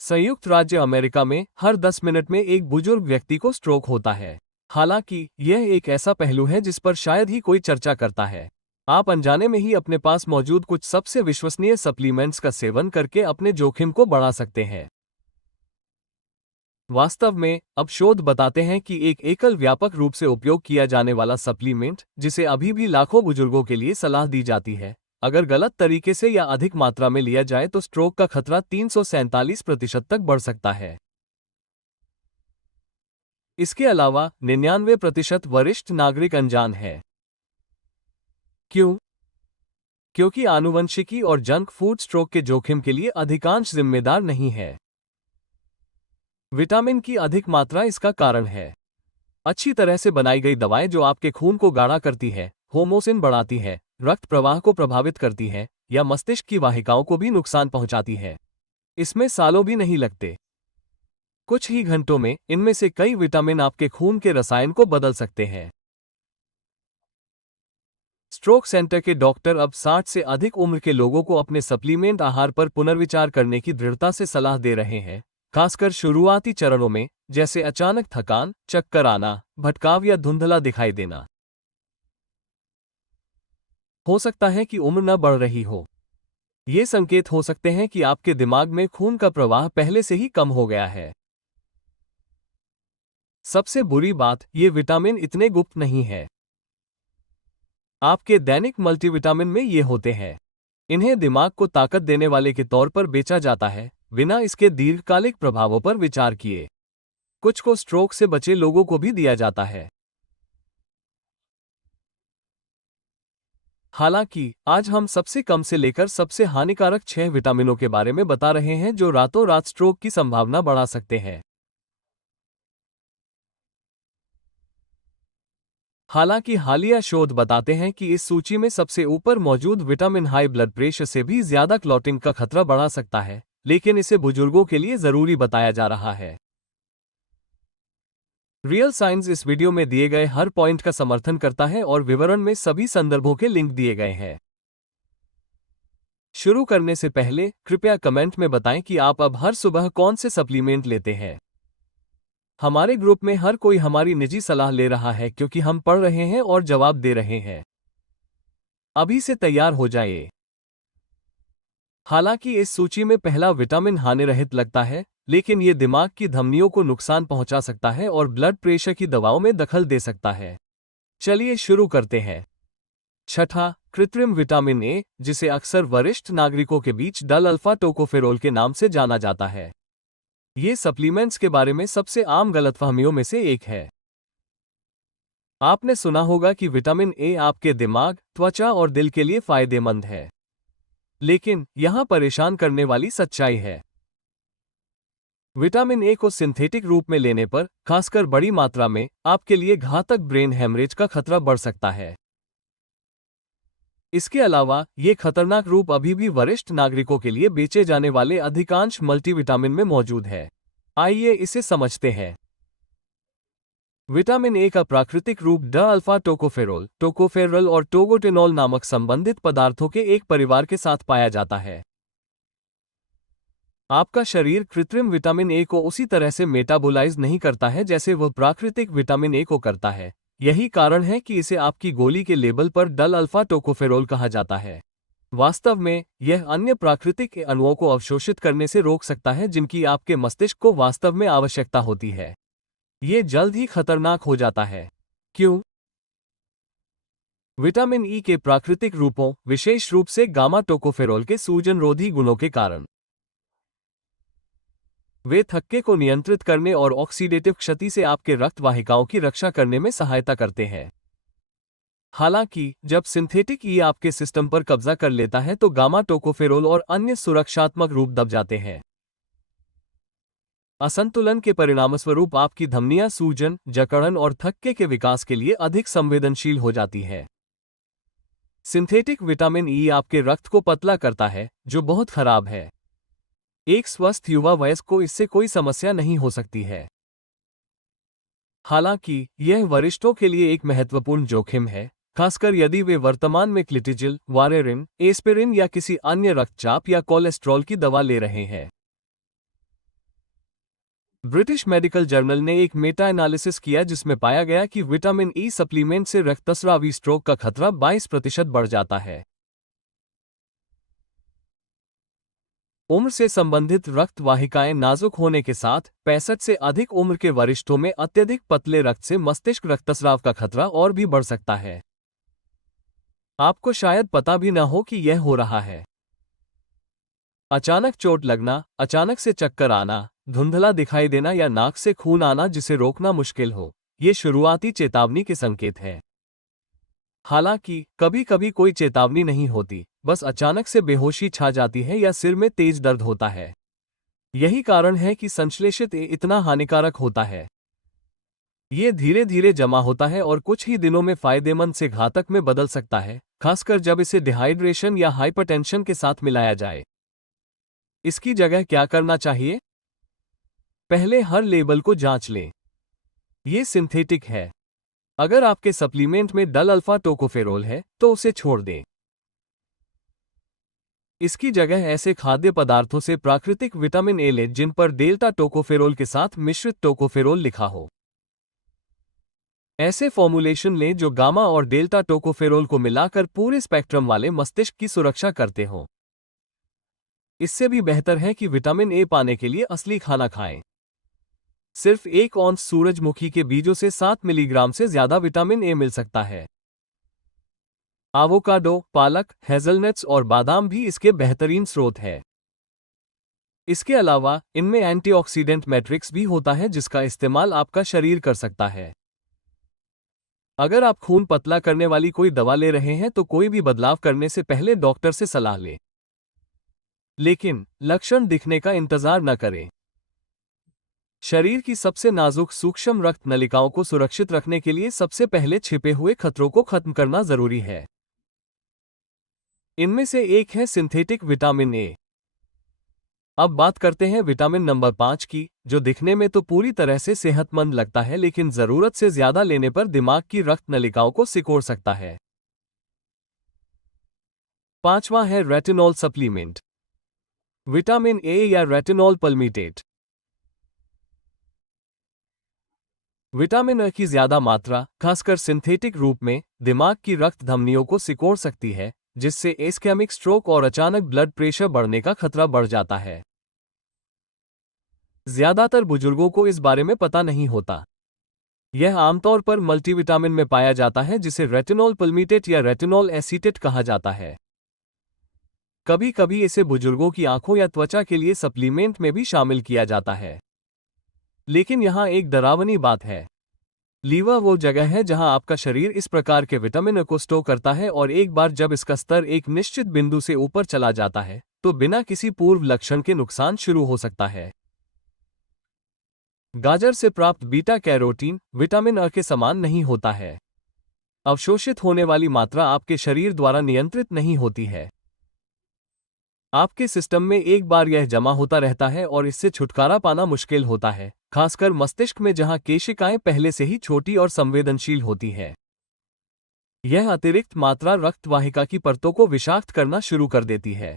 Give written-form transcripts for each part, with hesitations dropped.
संयुक्त राज्य अमेरिका में हर 10 मिनट में एक बुजुर्ग व्यक्ति को स्ट्रोक होता है। हालांकि यह एक ऐसा पहलू है जिस पर शायद ही कोई चर्चा करता है। आप अनजाने में ही अपने पास मौजूद कुछ सबसे विश्वसनीय सप्लीमेंट्स का सेवन करके अपने जोखिम को बढ़ा सकते हैं। वास्तव में अब शोध बताते हैं कि एक एकल व्यापक रूप से उपयोग किया जाने वाला सप्लीमेंट, जिसे अभी भी लाखों बुजुर्गों के लिए सलाह दी जाती है, अगर गलत तरीके से या अधिक मात्रा में लिया जाए तो स्ट्रोक का खतरा 347% तक बढ़ सकता है। इसके अलावा 99% वरिष्ठ नागरिक अनजान है। क्यों? क्योंकि आनुवंशिकी और जंक फूड स्ट्रोक के जोखिम के लिए अधिकांश जिम्मेदार नहीं है। विटामिन की अधिक मात्रा इसका कारण है। अच्छी तरह से बनाई गई दवाएं जो आपके खून को गाढ़ा करती है, होमोसिन बढ़ाती है, रक्त प्रवाह को प्रभावित करती है या मस्तिष्क की वाहिकाओं को भी नुकसान पहुंचाती है, इसमें सालों भी नहीं लगते। कुछ ही घंटों में इनमें से कई विटामिन आपके खून के रसायन को बदल सकते हैं। स्ट्रोक सेंटर के डॉक्टर अब 60 से अधिक उम्र के लोगों को अपने सप्लीमेंट आहार पर पुनर्विचार करने की दृढ़ता से सलाह दे रहे हैं, खासकर शुरुआती चरणों में, जैसे अचानक थकान, चक्कर आना, भटकाव या धुंधला दिखाई देना। हो सकता है कि उम्र न बढ़ रही हो। ये संकेत हो सकते हैं कि आपके दिमाग में खून का प्रवाह पहले से ही कम हो गया है। सबसे बुरी बात, ये विटामिन इतने गुप्त नहीं है। आपके दैनिक मल्टीविटामिन में ये होते हैं। इन्हें दिमाग को ताकत देने वाले के तौर पर बेचा जाता है, बिना इसके दीर्घकालिक प्रभावों पर विचार किए। कुछ को स्ट्रोक से बचे लोगों को भी दिया जाता है। हालांकि आज हम सबसे कम से लेकर सबसे हानिकारक 6 विटामिनों के बारे में बता रहे हैं जो रातों रात स्ट्रोक की संभावना बढ़ा सकते हैं। हालांकि हालिया शोध बताते हैं कि इस सूची में सबसे ऊपर मौजूद विटामिन हाई ब्लड प्रेशर से भी ज्यादा क्लॉटिंग का खतरा बढ़ा सकता है, लेकिन इसे बुजुर्गों के लिए जरूरी बताया जा रहा है। रियल साइंस इस वीडियो में दिए गए हर पॉइंट का समर्थन करता है और विवरण में सभी संदर्भों के लिंक दिए गए हैं। शुरू करने से पहले कृपया कमेंट में बताएं कि आप अब हर सुबह कौन से सप्लीमेंट लेते हैं। हमारे ग्रुप में हर कोई हमारी निजी सलाह ले रहा है क्योंकि हम पढ़ रहे हैं और जवाब दे रहे हैं। अभी से तैयार हो जाइए। हालांकि इस सूची में पहला विटामिन हानिरहित लगता है, लेकिन ये दिमाग की धमनियों को नुकसान पहुंचा सकता है और ब्लड प्रेशर की दवाओं में दखल दे सकता है। चलिए शुरू करते हैं। छठा, कृत्रिम विटामिन ए, जिसे अक्सर वरिष्ठ नागरिकों के बीच डल अल्फा टोकोफेरोल के नाम से जाना जाता है। ये सप्लीमेंट्स के बारे में सबसे आम गलतफहमियों में से एक है। आपने सुना होगा कि विटामिन ए आपके दिमाग, त्वचा और दिल के लिए फायदेमंद है। लेकिन यहां परेशान करने वाली सच्चाई है। विटामिन ए को सिंथेटिक रूप में लेने पर, खासकर बड़ी मात्रा में, आपके लिए घातक ब्रेन हेमरेज का खतरा बढ़ सकता है। इसके अलावा ये खतरनाक रूप अभी भी वरिष्ठ नागरिकों के लिए बेचे जाने वाले अधिकांश मल्टीविटामिन में मौजूद है। आइए इसे समझते हैं। विटामिन ए का प्राकृतिक रूप ड अल्फा टोकोफेरोल, टोकोफेरल और टोगोटेनॉल नामक संबंधित पदार्थों के एक परिवार के साथ पाया जाता है। आपका शरीर कृत्रिम विटामिन ए को उसी तरह से मेटाबोलाइज नहीं करता है जैसे वह प्राकृतिक विटामिन ए को करता है। यही कारण है कि इसे आपकी गोली के लेबल पर डल अल्फा टोकोफेरोल कहा जाता है। वास्तव में यह अन्य प्राकृतिक अणुओं को अवशोषित करने से रोक सकता है जिनकी आपके मस्तिष्क को वास्तव में आवश्यकता होती है। ये जल्द ही खतरनाक हो जाता है। क्यों? विटामिन ई के प्राकृतिक रूपों, विशेष रूप से गामा टोकोफेरोल के सूजनरोधी गुणों के कारण, वे थक्के को नियंत्रित करने और ऑक्सीडेटिव क्षति से आपके रक्त वाहिकाओं की रक्षा करने में सहायता करते हैं। हालांकि जब सिंथेटिक ई आपके सिस्टम पर कब्जा कर लेता है तो गामा टोकोफेरोल और अन्य सुरक्षात्मक रूप दब जाते हैं। असंतुलन के परिणामस्वरूप आपकी धमनियां सूजन, जकड़न और थक्के के विकास के लिए अधिक संवेदनशील हो जाती है। सिंथेटिक विटामिन ई आपके रक्त को पतला करता है, जो बहुत खराब है। एक स्वस्थ युवा वयस्क को इससे कोई समस्या नहीं हो सकती है। हालांकि यह वरिष्ठों के लिए एक महत्वपूर्ण जोखिम है, खासकर यदि वे वर्तमान में क्लिटिजिल, वारेरिन, एस्पिरिन या किसी अन्य रक्तचाप या कोलेस्ट्रॉल की दवा ले रहे हैं। ब्रिटिश मेडिकल जर्नल ने एक मेटा एनालिसिस किया जिसमें पाया गया कि विटामिन ई सप्लीमेंट से रक्तस्रावी स्ट्रोक का खतरा 22% बढ़ जाता है। उम्र से संबंधित रक्त वाहिकाएं नाजुक होने के साथ 65 से अधिक उम्र के वरिष्ठों में अत्यधिक पतले रक्त से मस्तिष्क रक्तस्राव का खतरा और भी बढ़ सकता है। आपको शायद पता भी न हो कि यह हो रहा है। अचानक चोट लगना, अचानक से चक्कर आना, धुंधला दिखाई देना या नाक से खून आना जिसे रोकना मुश्किल हो, ये शुरुआती चेतावनी के संकेत हैं। हालांकि कभी कभी कोई चेतावनी नहीं होती, बस अचानक से बेहोशी छा जाती है या सिर में तेज दर्द होता है। यही कारण है कि संश्लेषित ए इतना हानिकारक होता है। ये धीरे धीरे जमा होता है और कुछ ही दिनों में फायदेमंद से घातक में बदल सकता है, खासकर जब इसे डिहाइड्रेशन या हाइपरटेंशन के साथ मिलाया जाए। इसकी जगह क्या करना चाहिए? पहले हर लेबल को जांच लें। ये सिंथेटिक है। अगर आपके सप्लीमेंट में डल अल्फा टोकोफेरोल है तो उसे छोड़ दें। इसकी जगह ऐसे खाद्य पदार्थों से प्राकृतिक विटामिन ए लें जिन पर डेल्टा टोकोफेरोल के साथ मिश्रित टोकोफेरोल लिखा हो। ऐसे फॉर्मुलेशन लें जो गामा और डेल्टा टोकोफेरोल को मिलाकर पूरे स्पेक्ट्रम वाले मस्तिष्क की सुरक्षा करते हों। इससे भी बेहतर है कि विटामिन ए पाने के लिए असली खाना खाएं। सिर्फ 1 औंस सूरजमुखी के बीजों से 7 मिलीग्राम से ज्यादा विटामिन ए मिल सकता है। एवोकाडो, पालक, हेज़लनट्स और बादाम भी इसके बेहतरीन स्रोत है। इसके अलावा इनमें एंटीऑक्सीडेंट मैट्रिक्स भी होता है जिसका इस्तेमाल आपका शरीर कर सकता है। अगर आप खून पतला करने वाली कोई दवा ले रहे हैं तो कोई भी बदलाव करने से पहले डॉक्टर से सलाह लें। लेकिन लक्षण दिखने का इंतजार न करें। शरीर की सबसे नाजुक सूक्ष्म रक्त नलिकाओं को सुरक्षित रखने के लिए सबसे पहले छिपे हुए खतरों को खत्म करना जरूरी है। इनमें से एक है सिंथेटिक विटामिन ए। अब बात करते हैं विटामिन नंबर 5 की, जो दिखने में तो पूरी तरह से सेहतमंद लगता है लेकिन जरूरत से ज्यादा लेने पर दिमाग की रक्त नलिकाओं को सिकोड़ सकता है। पांचवा है रेटिनॉल सप्लीमेंट। विटामिन ए या रेटिनॉल पल्मीटेट। विटामिन ए की ज्यादा मात्रा, खासकर सिंथेटिक रूप में, दिमाग की रक्त धमनियों को सिकोड़ सकती है, जिससे इस्केमिक स्ट्रोक और अचानक ब्लड प्रेशर बढ़ने का खतरा बढ़ जाता है। ज्यादातर बुजुर्गों को इस बारे में पता नहीं होता। यह आमतौर पर मल्टीविटामिन में पाया जाता है जिसे रेटिनॉल पल्मीटेट या रेटिनॉल एसीटेट कहा जाता है। कभी कभी इसे बुजुर्गों की आंखों या त्वचा के लिए सप्लीमेंट में भी शामिल किया जाता है। लेकिन यहां एक डरावनी बात है। लीवर वो जगह है जहां आपका शरीर इस प्रकार के विटामिन को स्टोर करता है और एक बार जब इसका स्तर एक निश्चित बिंदु से ऊपर चला जाता है तो बिना किसी पूर्व लक्षण के नुकसान शुरू हो सकता है। गाजर से प्राप्त बीटा कैरोटीन विटामिन ए के समान नहीं होता है। अवशोषित होने वाली मात्रा आपके शरीर द्वारा नियंत्रित नहीं होती है। आपके सिस्टम में एक बार यह जमा होता रहता है और इससे छुटकारा पाना मुश्किल होता है, खासकर मस्तिष्क में जहां केशिकाएं पहले से ही छोटी और संवेदनशील होती हैं। यह अतिरिक्त मात्रा रक्त वाहिका की परतों को विषाक्त करना शुरू कर देती है।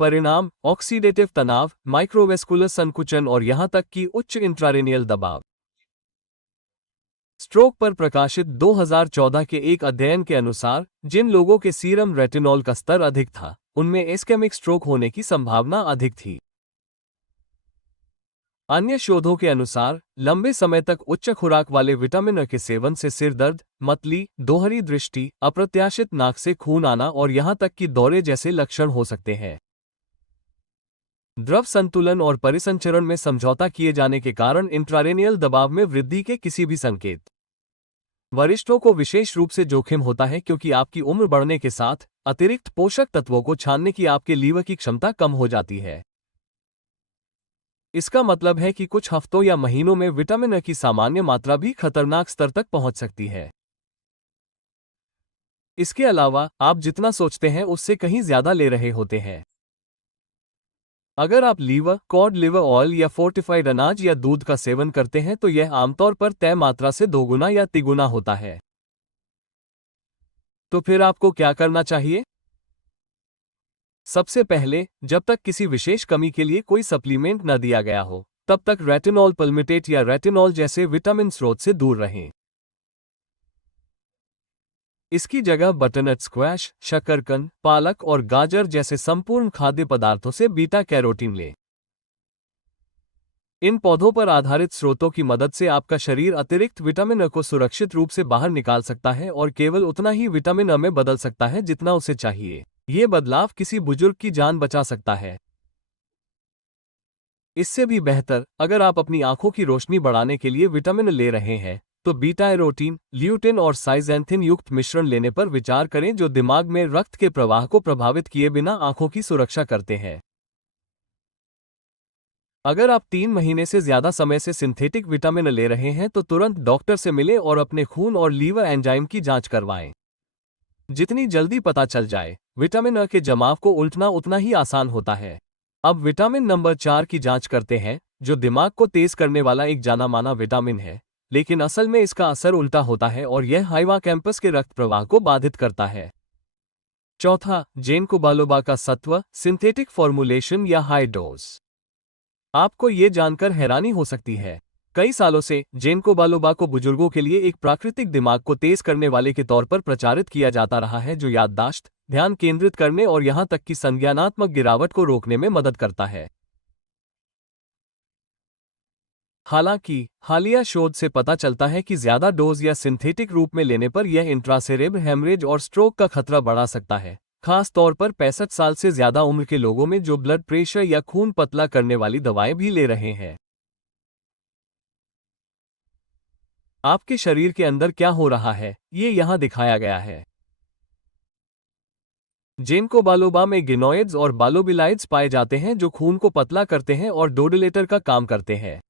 परिणाम: ऑक्सीडेटिव तनाव, माइक्रोवेस्कुलर संकुचन और यहां तक कि उच्च इंट्रारेनियल दबाव। स्ट्रोक पर प्रकाशित 2014 के एक अध्ययन के अनुसार जिन लोगों के सीरम रेटिनॉल का स्तर अधिक था उनमें इस्केमिक स्ट्रोक होने की संभावना अधिक थी। अन्य शोधों के अनुसार लंबे समय तक उच्च खुराक वाले विटामिन ए के सेवन से सिर दर्द, मतली, दोहरी दृष्टि, अप्रत्याशित नाक से खून आना और यहां तक कि दौरे जैसे लक्षण हो सकते हैं। द्रव संतुलन और परिसंचरण में समझौता किए जाने के कारण इंट्रारेनियल दबाव में वृद्धि के किसी भी संकेत। वरिष्ठों को विशेष रूप से जोखिम होता है क्योंकि आपकी उम्र बढ़ने के साथ अतिरिक्त पोषक तत्वों को छानने की आपके लीवर की क्षमता कम हो जाती है। इसका मतलब है कि कुछ हफ्तों या महीनों में विटामिन ए की सामान्य मात्रा भी खतरनाक स्तर तक पहुंच सकती है। इसके अलावा आप जितना सोचते हैं उससे कहीं ज्यादा ले रहे होते हैं। अगर आप लीवर, कॉड लिवर ऑयल या फोर्टिफाइड अनाज या दूध का सेवन करते हैं तो यह आमतौर पर तय मात्रा से दोगुना या तिगुना होता है। तो फिर आपको क्या करना चाहिए? सबसे पहले, जब तक किसी विशेष कमी के लिए कोई सप्लीमेंट न दिया गया हो, तब तक रेटिनॉल पल्मिटेट या रेटिनॉल जैसे विटामिन स्रोत से दूर रहें। इसकी जगह बटरनट स्क्वैश, शकरकंद, पालक और गाजर जैसे संपूर्ण खाद्य पदार्थों से बीटा कैरोटीन लें। इन पौधों पर आधारित स्रोतों की मदद से आपका शरीर अतिरिक्त विटामिन अ को सुरक्षित रूप से बाहर निकाल सकता है और केवल उतना ही विटामिन अ में बदल सकता है जितना उसे चाहिए। ये बदलाव किसी बुजुर्ग की जान बचा सकता है। इससे भी बेहतर, अगर आप अपनी आंखों की रोशनी बढ़ाने के लिए विटामिन ले रहे हैं, तो बीटा एरोटीन, ल्यूटिन और साइज़ैंथिन युक्त मिश्रण लेने पर विचार करें जो दिमाग में रक्त के प्रवाह को प्रभावित किए बिना आंखों की सुरक्षा करते हैं। अगर आप 3 महीने से ज्यादा समय से सिंथेटिक विटामिन ले रहे हैं तो तुरंत डॉक्टर से मिलें और अपने खून और लीवर एंजाइम की जांच करवाएं। जितनी जल्दी पता चल जाए, विटामिन अ के जमाव को उल्टना उतना ही आसान होता है। अब विटामिन नंबर 4 की जांच करते हैं, जो दिमाग को तेज करने वाला एक जाना माना विटामिन है, लेकिन असल में इसका असर उल्टा होता है और यह हिप्पोकैम्पस के रक्त प्रवाह को बाधित करता है। चौथा, जिंको बिलोबा का सत्व, सिंथेटिक फॉर्मुलेशन या हाई डोज। आपको ये जानकर हैरानी हो सकती है, कई सालों से जिंको बिलोबा को बुजुर्गों के लिए एक प्राकृतिक दिमाग को तेज करने वाले के तौर पर प्रचारित किया जाता रहा है, जो याददाश्त, ध्यान केंद्रित करने और यहां तक कि संज्ञानात्मक गिरावट को रोकने में मदद करता है। हालांकि हालिया शोध से पता चलता है कि ज्यादा डोज या सिंथेटिक रूप में लेने पर यह इंट्रासेरेब्रल हेमरेज और स्ट्रोक का खतरा बढ़ा सकता है, खास तौर पर 65 साल से ज्यादा उम्र के लोगों में जो ब्लड प्रेशर या खून पतला करने वाली दवाएं भी ले रहे हैं। आपके शरीर के अंदर क्या हो रहा है, ये यहां दिखाया गया है। जिंको बिलोबा में गिनोइड्स और बालोबिलाइड्स पाए जाते हैं जो खून को पतला करते हैं और डोडिलेटर का काम करते हैं।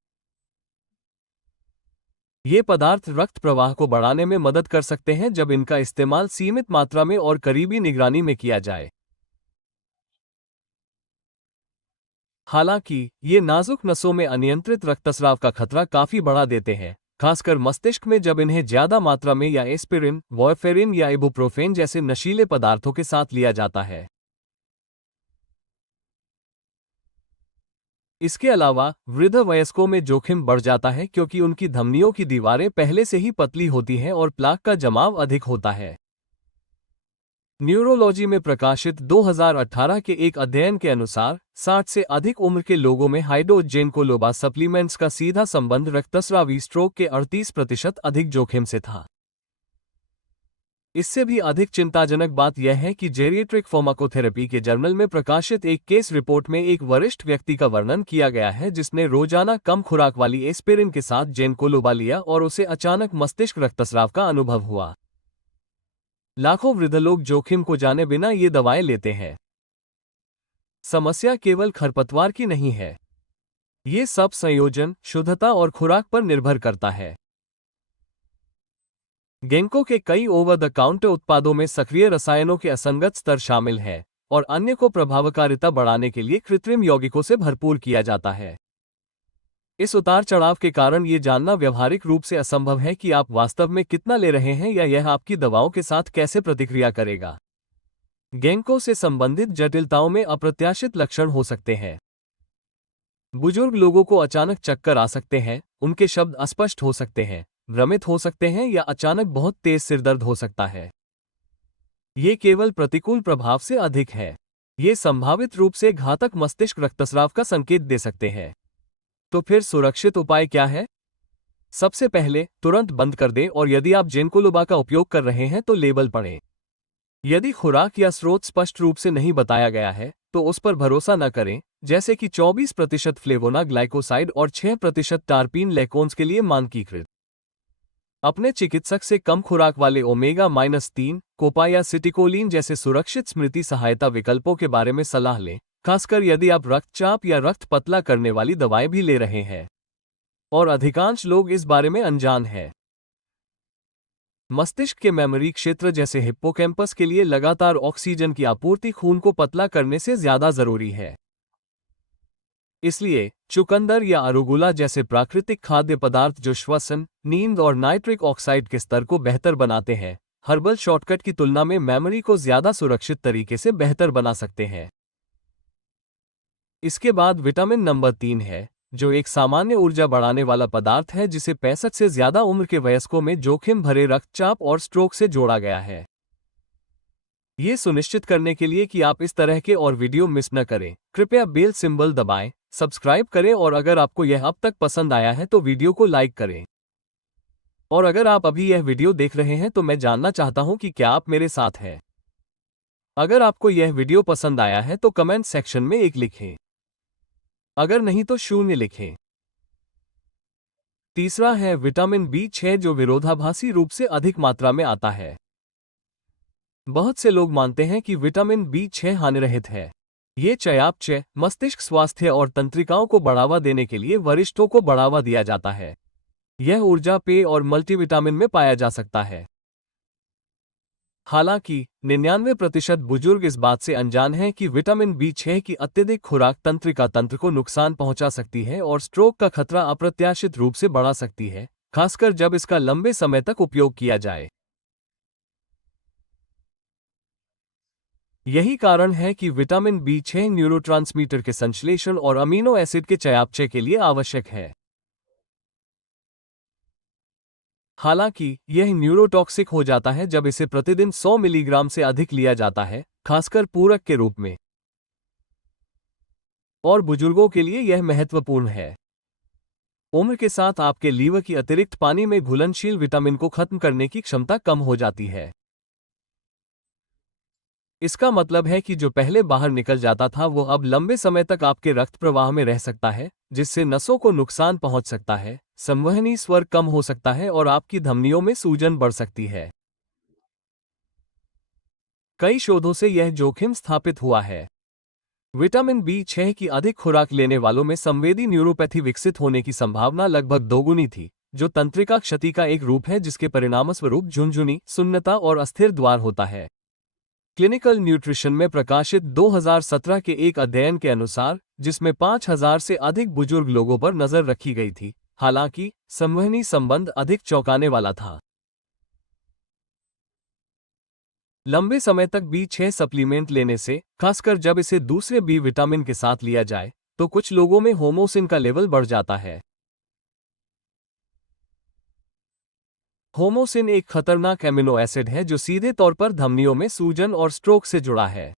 ये पदार्थ रक्त प्रवाह को बढ़ाने में मदद कर सकते हैं जब इनका इस्तेमाल सीमित मात्रा में और करीबी निगरानी में किया जाए। हालांकि ये नाजुक नसों में अनियंत्रित रक्तस्राव का खतरा काफी बढ़ा देते हैं, खासकर मस्तिष्क में जब इन्हें ज्यादा मात्रा में या एस्पिरिन, वॉरफेरिन या इबुप्रोफेन जैसे नशीले पदार्थों के साथ लिया जाता है। इसके अलावा वृद्ध वयस्कों में जोखिम बढ़ जाता है क्योंकि उनकी धमनियों की दीवारें पहले से ही पतली होती हैं और प्लाक का जमाव अधिक होता है। न्यूरोलॉजी में प्रकाशित 2018 के एक अध्ययन के अनुसार 60 से अधिक उम्र के लोगों में high dose ginkgo biloba supplements का सीधा संबंध रक्तस्रावी स्ट्रोक के 38% अधिक जोखिम से था। इससे भी अधिक चिंताजनक बात यह है कि जेरिएट्रिक फार्माकोथेरेपी के जर्नल में प्रकाशित एक केस रिपोर्ट में एक वरिष्ठ व्यक्ति का वर्णन किया गया है जिसने रोजाना कम खुराक वाली एस्पिरिन के साथ जिंको बिलोबा लिया और उसे अचानक मस्तिष्क रक्तस्राव का अनुभव हुआ। लाखों वृद्ध लोग जोखिम को जाने बिना ये दवाएं लेते हैं। समस्या केवल खरपतवार की नहीं है, ये सब संयोजन, शुद्धता और खुराक पर निर्भर करता है। गिंको के कई ओवर द काउंटर उत्पादों में सक्रिय रसायनों के असंगत स्तर शामिल हैं और अन्य को प्रभावकारिता बढ़ाने के लिए कृत्रिम यौगिकों से भरपूर किया जाता है। इस उतार चढ़ाव के कारण ये जानना व्यवहारिक रूप से असंभव है कि आप वास्तव में कितना ले रहे हैं या यह आपकी दवाओं के साथ कैसे प्रतिक्रिया करेगा। गिंको से संबंधित जटिलताओं में अप्रत्याशित लक्षण हो सकते हैं। बुजुर्ग लोगों को अचानक चक्कर आ सकते हैं, उनके शब्द अस्पष्ट हो सकते हैं, भ्रमित हो सकते हैं या अचानक बहुत तेज सिरदर्द हो सकता है। ये केवल प्रतिकूल प्रभाव से अधिक है। ये संभावित रूप से घातक मस्तिष्क रक्तस्राव का संकेत दे सकते हैं। तो फिर सुरक्षित उपाय क्या है? सबसे पहले तुरंत बंद कर दें और यदि आप जिंको बिलोबा का उपयोग कर रहे हैं तो लेबल पढ़ें। यदि खुराक या स्रोत स्पष्ट रूप से नहीं बताया गया है तो उस पर भरोसा न करें, जैसे कि 24% फ्लेवोना ग्लाइकोसाइड और 6% टार्पीन लैकोन्स के लिए मानकीकृत। अपने चिकित्सक से कम खुराक वाले ओमेगा-3, कोपा या सिटिकोलिन जैसे सुरक्षित स्मृति सहायता विकल्पों के बारे में सलाह लें, खासकर यदि आप रक्तचाप या रक्त पतला करने वाली दवाएं भी ले रहे हैं। और अधिकांश लोग इस बारे में अनजान हैं। मस्तिष्क के मेमोरी क्षेत्र जैसे हिप्पोकैम्पस के लिए लगातार ऑक्सीजन की आपूर्ति खून को पतला करने से ज्यादा जरूरी है। इसलिए चुकंदर या अरुगुला जैसे प्राकृतिक खाद्य पदार्थ जो श्वसन, नींद और नाइट्रिक ऑक्साइड के स्तर को बेहतर बनाते हैं, हर्बल शॉर्टकट की तुलना में मेमोरी को ज्यादा सुरक्षित तरीके से बेहतर बना सकते हैं। इसके बाद विटामिन नंबर 3 है, जो एक सामान्य ऊर्जा बढ़ाने वाला पदार्थ है जिसे 65 से ज्यादा उम्र के वयस्कों में जोखिम भरे रक्तचाप और स्ट्रोक से जोड़ा गया है। ये सुनिश्चित करने के लिए कि आप इस तरह के और वीडियो मिस न करें, कृपया बेल सिंबल दबाएं, सब्सक्राइब करें और अगर आपको यह अब तक पसंद आया है तो वीडियो को लाइक करें। और अगर आप अभी यह वीडियो देख रहे हैं तो मैं जानना चाहता हूं कि क्या आप मेरे साथ हैं। अगर आपको यह वीडियो पसंद आया है तो कमेंट सेक्शन में 1 लिखें, अगर नहीं तो 0 लिखें। तीसरा है विटामिन B6 जो विरोधाभासी रूप से अधिक मात्रा में आता है। बहुत से लोग मानते हैं कि विटामिन B6 हानिरहित है। ये चयापचय, मस्तिष्क स्वास्थ्य और तंत्रिकाओं को बढ़ावा देने के लिए वरिष्ठों को बढ़ावा दिया जाता है। यह ऊर्जा पेय और मल्टीविटामिन में पाया जा सकता है। हालांकि 99% बुजुर्ग इस बात से अनजान हैं कि विटामिन B6 की अत्यधिक खुराक तंत्रिका तंत्र को नुकसान पहुंचा सकती है और स्ट्रोक का खतरा अप्रत्याशित रूप से बढ़ा सकती है, खासकर जब इसका लंबे समय तक उपयोग किया जाए। यही कारण है कि विटामिन B6 न्यूरोट्रांसमीटर के संश्लेषण और अमीनो एसिड के चयापचय के लिए आवश्यक है। हालांकि यह न्यूरोटॉक्सिक हो जाता है जब इसे प्रतिदिन 100 मिलीग्राम से अधिक लिया जाता है, खासकर पूरक के रूप में। और बुजुर्गों के लिए यह महत्वपूर्ण है। उम्र के साथ आपके लीवर की अतिरिक्त पानी में घुलनशील विटामिन को खत्म करने की क्षमता कम हो जाती है। इसका मतलब है कि जो पहले बाहर निकल जाता था वो अब लंबे समय तक आपके रक्त प्रवाह में रह सकता है, जिससे नसों को नुकसान पहुंच सकता है, संवहनी स्वर कम हो सकता है और आपकी धमनियों में सूजन बढ़ सकती है। कई शोधों से यह जोखिम स्थापित हुआ है। विटामिन B6 की अधिक खुराक लेने वालों में संवेदी न्यूरोपैथी विकसित होने की संभावना लगभग दोगुनी थी, जो तंत्रिका क्षति का एक रूप है जिसके परिणामस्वरूप झुनझुनी, सुन्नता और अस्थिर द्वार होता है। क्लिनिकल न्यूट्रिशन में प्रकाशित 2017 के एक अध्ययन के अनुसार, जिसमें 5000 से अधिक बुजुर्ग लोगों पर नजर रखी गई थी, हालांकि संवहनी संबंध अधिक चौंकाने वाला था। लंबे समय तक B6 सप्लीमेंट लेने से, खासकर जब इसे दूसरे B विटामिन के साथ लिया जाए, तो कुछ लोगों में होमोसिन का लेवल बढ़ जाता है। होमोसिन एक खतरनाक एमिनो एसिड है जो सीधे तौर पर धमनियों में सूजन और स्ट्रोक से जुड़ा है।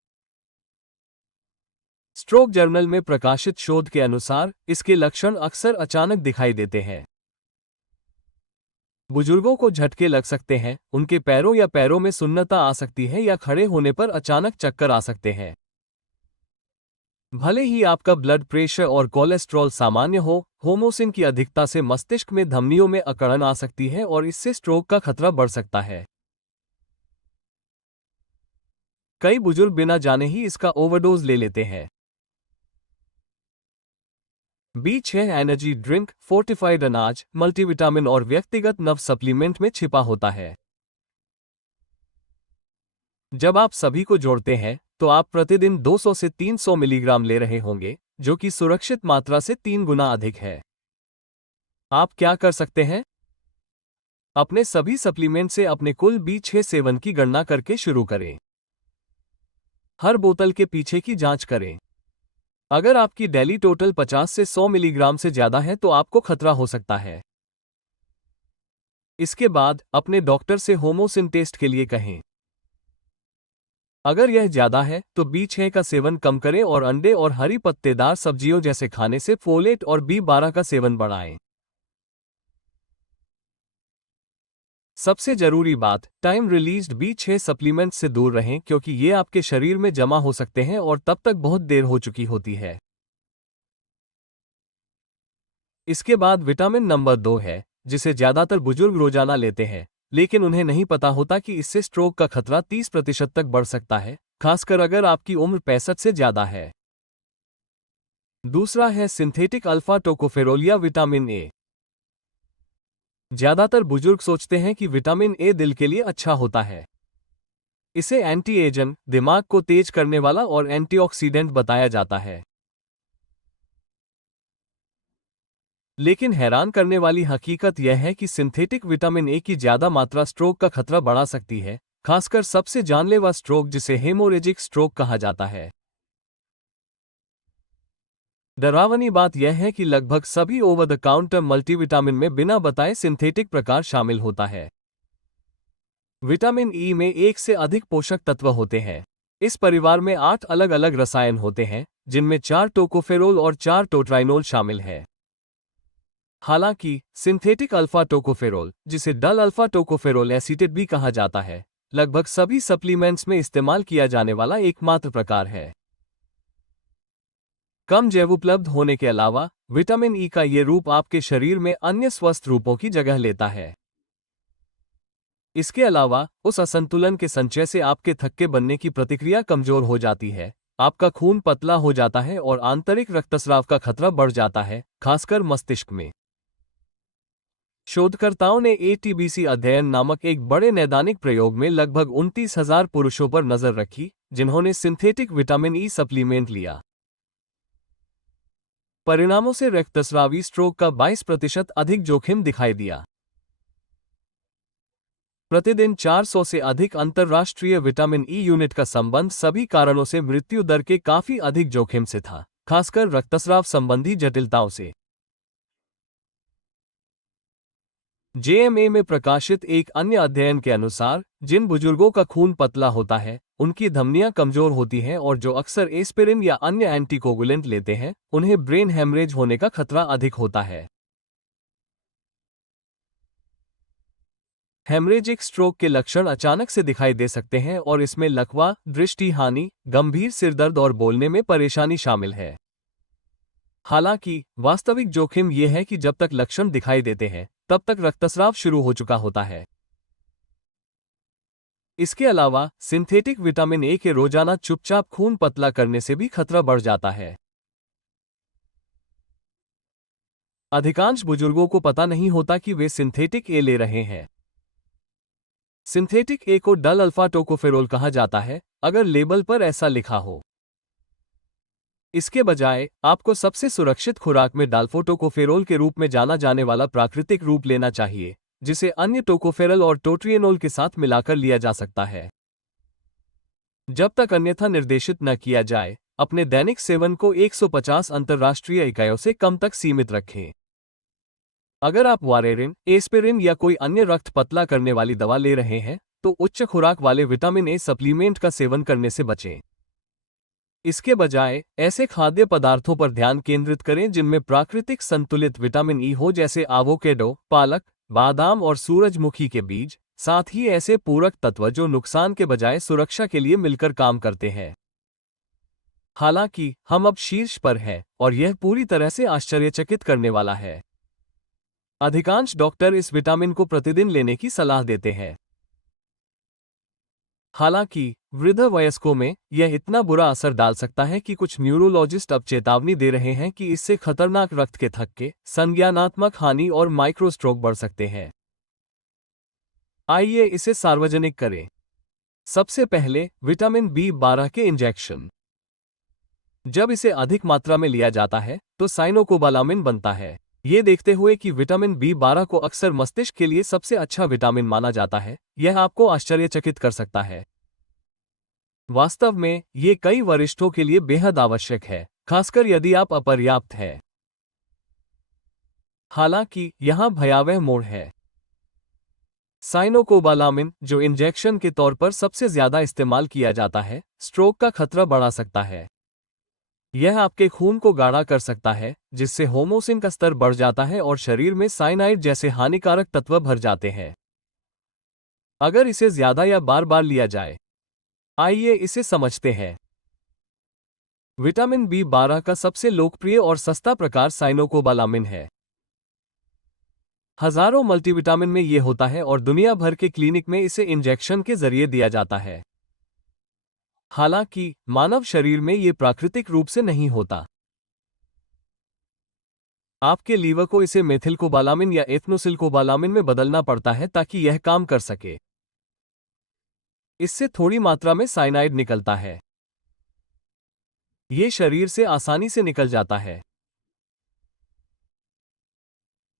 स्ट्रोक जर्नल में प्रकाशित शोध के अनुसार, इसके लक्षण अक्सर अचानक दिखाई देते हैं। बुजुर्गों को झटके लग सकते हैं, उनके पैरों या पैरों में सुन्नता आ सकती है या खड़े होने पर अचानक चक्कर आ सकते हैं। भले ही आपका ब्लड प्रेशर और कोलेस्ट्रॉल सामान्य हो, होमोसिन की अधिकता से मस्तिष्क में धमनियों में अकड़न आ सकती है और इससे स्ट्रोक का खतरा बढ़ सकता है। कई बुजुर्ग बिना जाने ही इसका ओवरडोज ले लेते हैं। B6 एनर्जी ड्रिंक, फोर्टिफाइड अनाज, मल्टीविटामिन और व्यक्तिगत नव सप्लीमेंट में छिपा होता है। जब आप सभी को जोड़ते हैं, तो आप प्रतिदिन 200 से 300 मिलीग्राम ले रहे होंगे, जो कि सुरक्षित मात्रा से 3 गुना अधिक है। आप क्या कर सकते हैं? अपने सभी सप्लीमेंट से अपने कुल B6 सेवन की गणना करके शुरू करें। हर बोतल के पीछे की जांच करें। अगर आपकी डेली टोटल 50 से 100 मिलीग्राम से ज्यादा है तो आपको खतरा हो सकता है। इसके बाद अपने डॉक्टर से होमोसिन टेस्ट के लिए कहें। अगर यह ज्यादा है तो B6 का सेवन कम करें और अंडे और हरी पत्तेदार सब्जियों जैसे खाने से फोलेट और B12 का सेवन बढ़ाएं। सबसे जरूरी बात, टाइम रिलीज्ड B6 सप्लीमेंट से दूर रहें क्योंकि ये आपके शरीर में जमा हो सकते हैं और तब तक बहुत देर हो चुकी होती है। इसके बाद विटामिन नंबर 2 है, जिसे ज्यादातर बुजुर्ग रोजाना लेते हैं, लेकिन उन्हें नहीं पता होता कि इससे स्ट्रोक का खतरा 30% तक बढ़ सकता है, खासकर अगर आपकी उम्र 65 से ज्यादा है। दूसरा है सिंथेटिक अल्फा टोकोफेरोल या विटामिन ए। ज्यादातर बुजुर्ग सोचते हैं कि विटामिन ए दिल के लिए अच्छा होता है। इसे एंटी एजन, दिमाग को तेज करने वाला और एंटीऑक्सीडेंट बताया जाता है। लेकिन हैरान करने वाली हकीकत यह है कि सिंथेटिक विटामिन ए की ज्यादा मात्रा स्ट्रोक का खतरा बढ़ा सकती है, खासकर सबसे जानलेवा स्ट्रोक जिसे हेमोरेजिक स्ट्रोक कहा जाता है। डरावनी बात यह है कि लगभग सभी ओवर द काउंटर मल्टीविटामिन में बिना बताए सिंथेटिक प्रकार शामिल होता है। विटामिन ई में 1 से अधिक पोषक तत्व होते हैं। इस परिवार में 8 अलग अलग रसायन होते हैं, जिनमें 4 टोकोफेरोल और 4 टोट्राइनोल शामिल है। हालांकि सिंथेटिक अल्फा टोकोफेरोल, जिसे डल अल्फा टोकोफेरोल एसीटेट भी कहा जाता है, लगभग सभी सप्लीमेंट्स में इस्तेमाल किया जाने वाला एकमात्र प्रकार है। कम जैव उपलब्ध होने के अलावा विटामिन ई का ये रूप आपके शरीर में अन्य स्वस्थ रूपों की जगह लेता है। इसके अलावा उस असंतुलन के संचय से आपके थक्के बनने की प्रतिक्रिया कमजोर हो जाती है, आपका खून पतला हो जाता है और आंतरिक रक्तस्राव का खतरा बढ़ जाता है, खासकर मस्तिष्क में। शोधकर्ताओं ने एटीबीसी अध्ययन नामक एक बड़े नैदानिक प्रयोग में लगभग 29,000 पुरुषों पर नजर रखी, जिन्होंने सिंथेटिक विटामिन ई सप्लीमेंट लिया। परिणामों से रक्तस्रावी स्ट्रोक का 22% अधिक जोखिम दिखाई दिया। प्रतिदिन 400 से अधिक अंतर्राष्ट्रीय विटामिन ई यूनिट का संबंध सभी कारणों से मृत्यु दर के काफी अधिक जोखिम से था, खासकर रक्तस्राव संबंधी जटिलताओं से। जेएमए में प्रकाशित एक अन्य अध्ययन के अनुसार, जिन बुजुर्गों का खून पतला होता है, उनकी धमनियां कमजोर होती हैं और जो अक्सर एस्पिरिन या अन्य एंटीकोगुलेंट लेते हैं, उन्हें ब्रेन हेमरेज होने का खतरा अधिक होता है। हेमरेजिक स्ट्रोक के लक्षण अचानक से दिखाई दे सकते हैं और इसमें लकवा, दृष्टि हानि, गंभीर सिरदर्द और बोलने में परेशानी शामिल है। हालांकि वास्तविक जोखिम यह है कि जब तक लक्षण दिखाई देते हैं, तब तक रक्तस्राव शुरू हो चुका होता है। इसके अलावा सिंथेटिक विटामिन ए के रोजाना चुपचाप खून पतला करने से भी खतरा बढ़ जाता है। अधिकांश बुजुर्गों को पता नहीं होता कि वे सिंथेटिक ए ले रहे हैं। सिंथेटिक ए को डल अल्फा टोकोफेरोल कहा जाता है, अगर लेबल पर ऐसा लिखा हो। इसके बजाय आपको सबसे सुरक्षित खुराक में डाल्फो टोकोफेरोल के रूप में जाना जाने वाला प्राकृतिक रूप लेना चाहिए, जिसे अन्य टोकोफेरल और टोट्रिएनोल के साथ मिलाकर लिया जा सकता है। जब तक अन्यथा निर्देशित न किया जाए, अपने दैनिक सेवन को 150 अंतर्राष्ट्रीय इकाइयों से कम तक सीमित रखें। अगर आप वारेरिन, एस्पिरिन या कोई अन्य रक्त पतला करने वाली दवा ले रहे हैं, तो उच्च खुराक वाले विटामिन ए सप्लीमेंट का सेवन करने से बचें। इसके बजाय ऐसे खाद्य पदार्थों पर ध्यान केंद्रित करें जिनमें प्राकृतिक संतुलित विटामिन ई हो, जैसे एवोकेडो, पालक, बादाम और सूरजमुखी के बीज, साथ ही ऐसे पूरक तत्व जो नुकसान के बजाय सुरक्षा के लिए मिलकर काम करते हैं। हालांकि हम अब शीर्ष पर हैं और यह पूरी तरह से आश्चर्यचकित करने वाला है। अधिकांश डॉक्टर इस विटामिन को प्रतिदिन लेने की सलाह देते हैं। हालांकि वृद्ध वयस्कों में यह इतना बुरा असर डाल सकता है कि कुछ न्यूरोलॉजिस्ट अब चेतावनी दे रहे हैं कि इससे खतरनाक रक्त के थक्के, संज्ञानात्मक हानि और माइक्रोस्ट्रोक बढ़ सकते हैं। आइए इसे सार्वजनिक करें। सबसे पहले विटामिन बी12 के इंजेक्शन। जब इसे अधिक मात्रा में लिया जाता है तो साइनोकोबालामिन बनता है। ये देखते हुए कि विटामिन बी12 को अक्सर मस्तिष्क के लिए सबसे अच्छा विटामिन माना जाता है, यह आपको आश्चर्यचकित कर सकता है। वास्तव में ये कई वरिष्ठों के लिए बेहद आवश्यक है, खासकर यदि आप अपर्याप्त हैं। हालांकि यहां भयावह मोड़ है। साइनोकोबालामिन, जो इंजेक्शन के तौर पर सबसे ज्यादा इस्तेमाल किया जाता है, स्ट्रोक का खतरा बढ़ा सकता है। यह आपके खून को गाढ़ा कर सकता है, जिससे होमोसिन का स्तर बढ़ जाता है और शरीर में साइनाइड जैसे हानिकारक तत्व भर जाते हैं। अगर इसे ज्यादा या बार बार लिया जाए, आइए इसे समझते हैं। विटामिन बी12 का सबसे लोकप्रिय और सस्ता प्रकार साइनोकोबालामिन है। हजारों मल्टीविटामिन में यह होता है और दुनिया भर के क्लिनिक में इसे इंजेक्शन के जरिए दिया जाता है। हालांकि मानव शरीर में यह प्राकृतिक रूप से नहीं होता। आपके लीवर को इसे मेथिलकोबालामिन या एथनोसिलकोबालामिन में बदलना पड़ता है ताकि यह काम कर सके। इससे थोड़ी मात्रा में साइनाइड निकलता है। यह शरीर से आसानी से निकल जाता है।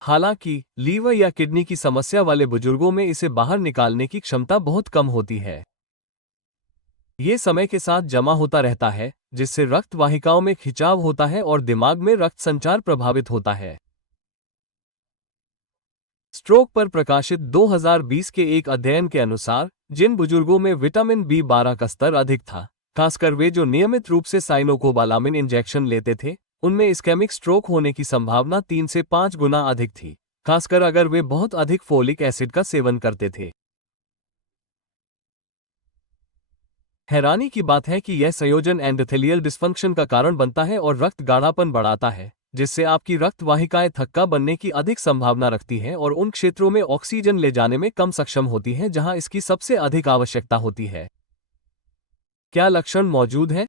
हालांकि लीवर या किडनी की समस्या वाले बुजुर्गों में इसे बाहर निकालने की क्षमता बहुत कम होती है। ये समय के साथ जमा होता रहता है, जिससे रक्त वाहिकाओं में खिंचाव होता है और दिमाग में रक्त संचार प्रभावित होता है। स्ट्रोक पर प्रकाशित 2020 के एक अध्ययन के अनुसार जिन बुजुर्गों में विटामिन B12 का स्तर अधिक था, खासकर वे जो नियमित रूप से साइनोकोबालामिन इंजेक्शन लेते थे, उनमें इस्केमिक स्ट्रोक होने की संभावना 3 से 5 गुना अधिक थी, खासकर अगर वे बहुत अधिक फोलिक एसिड का सेवन करते थे। हैरानी की बात है कि यह संयोजन एंडोथेलियल डिस्फंक्शन का कारण बनता है और रक्त गाढ़ापन बढ़ाता है, जिससे आपकी रक्त वाहिकाएं थक्का बनने की अधिक संभावना रखती हैं और उन क्षेत्रों में ऑक्सीजन ले जाने में कम सक्षम होती हैं जहां इसकी सबसे अधिक आवश्यकता होती है। क्या लक्षण मौजूद हैं?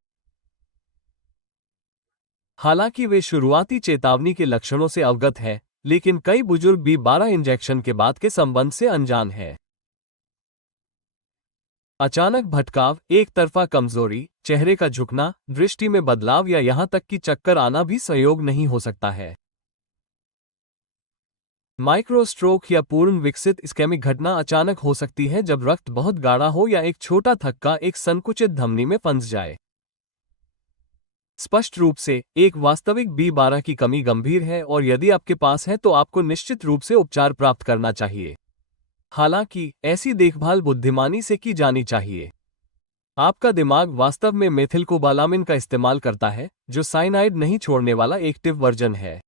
हालांकि वे शुरुआती चेतावनी के लक्षणों से अवगत हैं, लेकिन कई बुजुर्ग B12 इंजेक्शन के बाद के संबंध से अनजान हैं। अचानक भटकाव, एक तरफा कमजोरी, चेहरे का झुकना, दृष्टि में बदलाव या यहां तक कि चक्कर आना भी संयोग नहीं हो सकता है। माइक्रोस्ट्रोक या पूर्ण विकसित इस्केमिक घटना अचानक हो सकती है जब रक्त बहुत गाढ़ा हो या एक छोटा थक्का एक संकुचित धमनी में फंस जाए। स्पष्ट रूप से, एक वास्तविक B12 की कमी गंभीर है और यदि आपके पास है तो आपको निश्चित रूप से उपचार प्राप्त करना चाहिए। हालांकि ऐसी देखभाल बुद्धिमानी से की जानी चाहिए। आपका दिमाग वास्तव में मेथिलकोबालामिन का इस्तेमाल करता है, जो साइनाइड नहीं छोड़ने वाला एक्टिव वर्जन है।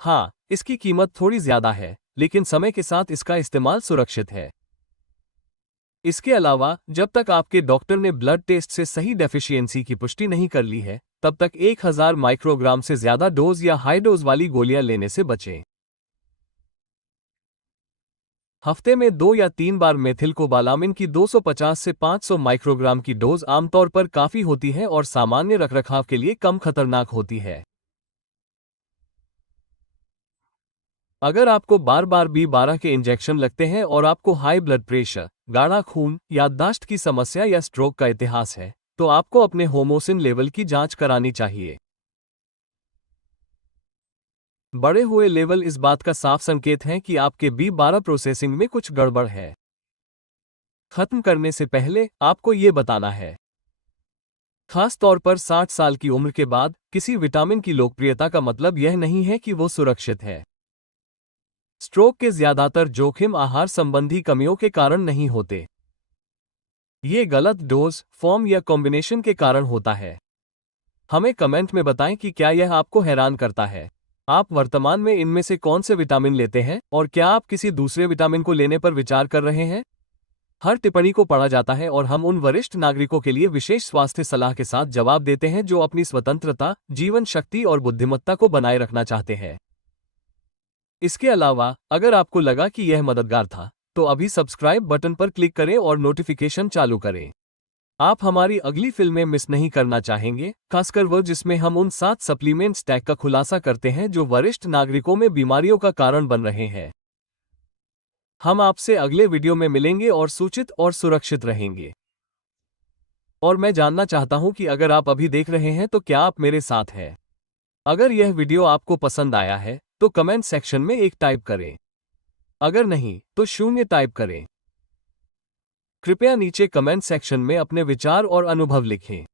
हाँ, इसकी कीमत थोड़ी ज्यादा है, लेकिन समय के साथ इसका इस्तेमाल सुरक्षित है। इसके अलावा, जब तक आपके डॉक्टर ने ब्लड टेस्ट से सही डेफिशिएंसी की पुष्टि नहीं कर ली है, तब तक 1000 माइक्रोग्राम से ज्यादा डोज या हाई डोज वाली गोलियां लेने से बचें। हफ्ते में 2 या 3 बार मेथिलकोबालामिन की 250 से 500 माइक्रोग्राम की डोज आमतौर पर काफी होती है और सामान्य रखरखाव के लिए कम खतरनाक होती है। अगर आपको बार बार B12 के इंजेक्शन लगते हैं और आपको हाई ब्लड प्रेशर, गाढ़ा खून, याददाश्त की समस्या या स्ट्रोक का इतिहास है, तो आपको अपने होमोसिन लेवल की जांच करानी चाहिए। बढ़े हुए लेवल इस बात का साफ संकेत हैं कि आपके B12 प्रोसेसिंग में कुछ गड़बड़ है। खत्म करने से पहले आपको ये बताना है, खास तौर पर 60 साल की उम्र के बाद, किसी विटामिन की लोकप्रियता का मतलब यह नहीं है कि वो सुरक्षित है। स्ट्रोक के ज्यादातर जोखिम आहार संबंधी कमियों के कारण नहीं होते। ये गलत डोज, फॉर्म या कॉम्बिनेशन के कारण होता है। हमें कमेंट में बताएं कि क्या यह आपको हैरान करता है। आप वर्तमान में इनमें से कौन से विटामिन लेते हैं और क्या आप किसी दूसरे विटामिन को लेने पर विचार कर रहे हैं? हर टिप्पणी को पढ़ा जाता है और हम उन वरिष्ठ नागरिकों के लिए विशेष स्वास्थ्य सलाह के साथ जवाब देते हैं जो अपनी स्वतंत्रता, जीवन शक्ति और बुद्धिमत्ता को बनाए रखना चाहते हैं। इसके अलावा, अगर आपको लगा कि यह मददगार था, तो अभी सब्सक्राइब बटन पर क्लिक करें और नोटिफिकेशन चालू करें। आप हमारी अगली फिल्में मिस नहीं करना चाहेंगे, खासकर वो जिसमें हम उन 7 सप्लीमेंट स्टैक का खुलासा करते हैं जो वरिष्ठ नागरिकों में बीमारियों का कारण बन रहे हैं। हम आपसे अगले वीडियो में मिलेंगे और सूचित और सुरक्षित रहेंगे। और मैं जानना चाहता हूं कि अगर आप अभी देख रहे हैं तो क्या आप मेरे साथ हैं? अगर यह वीडियो आपको पसंद आया है, तो कमेंट सेक्शन में 1 टाइप करें। अगर नहीं, तो 0 टाइप करें। कृपया नीचे कमेंट सेक्शन में अपने विचार और अनुभव लिखें।